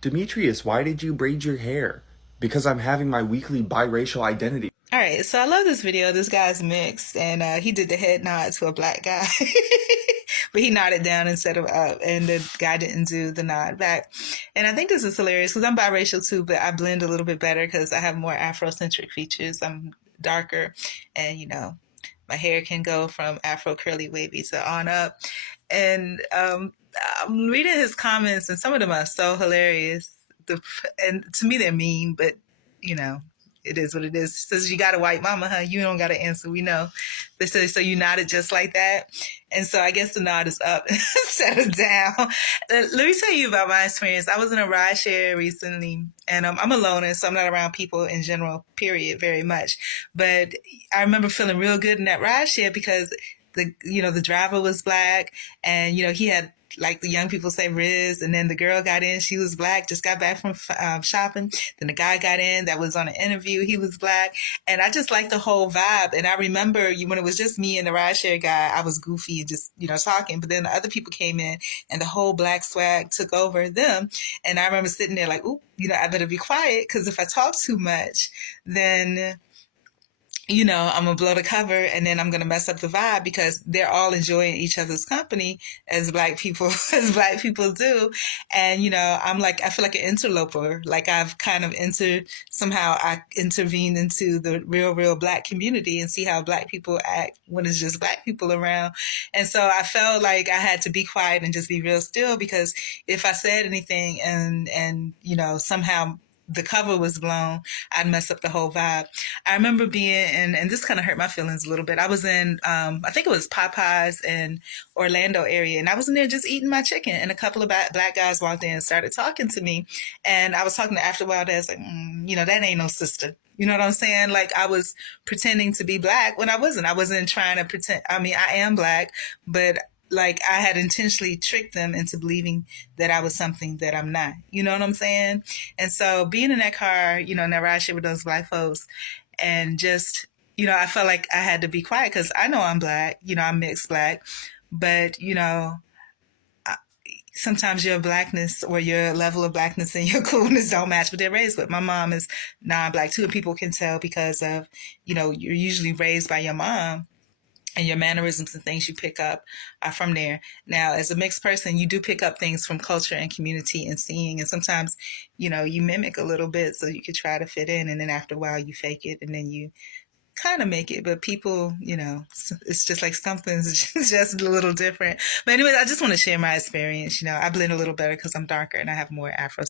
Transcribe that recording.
Demetrius, why did you braid your hair? Because I'm having my weekly biracial identity. All right, so I love this video. This guy's mixed, and he did the head nod to a black guy, but he nodded down instead of up, and the guy didn't do the nod back. And I think this is hilarious because I'm biracial too, but I blend a little bit better because I have more Afrocentric features. I'm darker, and my hair can go from Afro curly wavy to on up. And I'm reading his comments, and some of them are so hilarious. And to me, they're mean, but you know, it is what it is. Says you got a white mama, huh? You don't got to answer. We know. They say so. You nodded just like that, and so I guess the nod is up instead of down. Let me tell you about my experience. I was in a ride share recently, and I'm a loner, so I'm not around people in general. Period, very much. But I remember feeling real good in that ride share because the driver was black, and he had, like the young people say, Riz. And then the girl got in, she was black, just got back from shopping. Then the guy got in that was on an interview, he was black. And I just liked the whole vibe. And I remember when it was just me and the rideshare guy, I was goofy and just talking. But then the other people came in and the whole black swag took over them. And I remember sitting there like, ooh, I better be quiet, because if I talk too much, then I'm gonna blow the cover, and then I'm gonna mess up the vibe, because they're all enjoying each other's company as black people, as black people do. And I feel like an interloper. Like I've kind of somehow I intervened into the real black community and see how black people act when it's just black people around. And so I felt like I had to be quiet and just be real still, because if I said anything and somehow the cover was blown, I'd mess up the whole vibe. I remember being in, and this kind of hurt my feelings a little bit. I was in, I think it was Popeyes in Orlando area, and I was in there just eating my chicken, and a couple of black guys walked in and started talking to me, and I was talking to After a while, that's like, that ain't no sister. You know what I'm saying? Like I was pretending to be black when I wasn't. I wasn't trying to pretend. I mean, I am black, but like I had intentionally tricked them into believing that I was something that I'm not. You know what I'm saying? And so being in that car, in that ride share with those black folks, and just, I felt like I had to be quiet because I know I'm black, I'm mixed black, but, sometimes your blackness or your level of blackness and your coolness don't match what they're raised with. My mom is non-black too, and people can tell because of, you're usually raised by your mom, and your mannerisms and things you pick up are from there. Now, as a mixed person, you do pick up things from culture and community and seeing, and sometimes, you mimic a little bit so you could try to fit in, and then after a while you fake it, and then you kind of make it. But people, it's just like something's just a little different. But anyway, I just want to share my experience. I blend a little better because I'm darker and I have more Afro